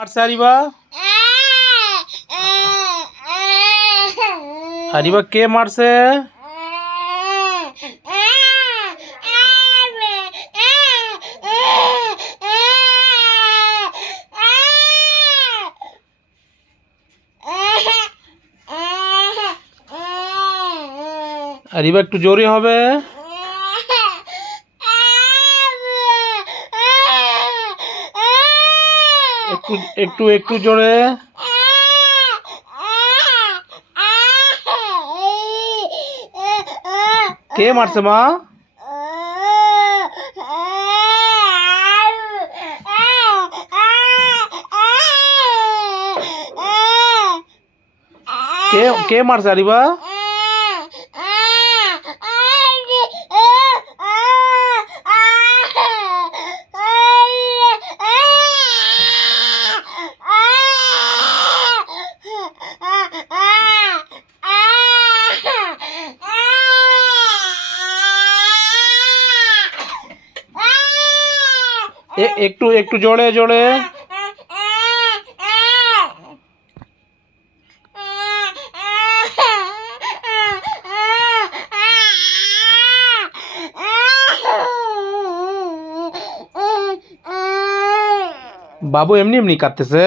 মারছে হারিবা? হারিবা কে মারছে? হারিবা একটু জোরে হবে। একটু একটু একটু জোরে। কে মারছে মা? কে কে মারছে হারিবা? একটু একটু জোরে জোরে। বাবু এমনি এমনি কাঁদতেছে।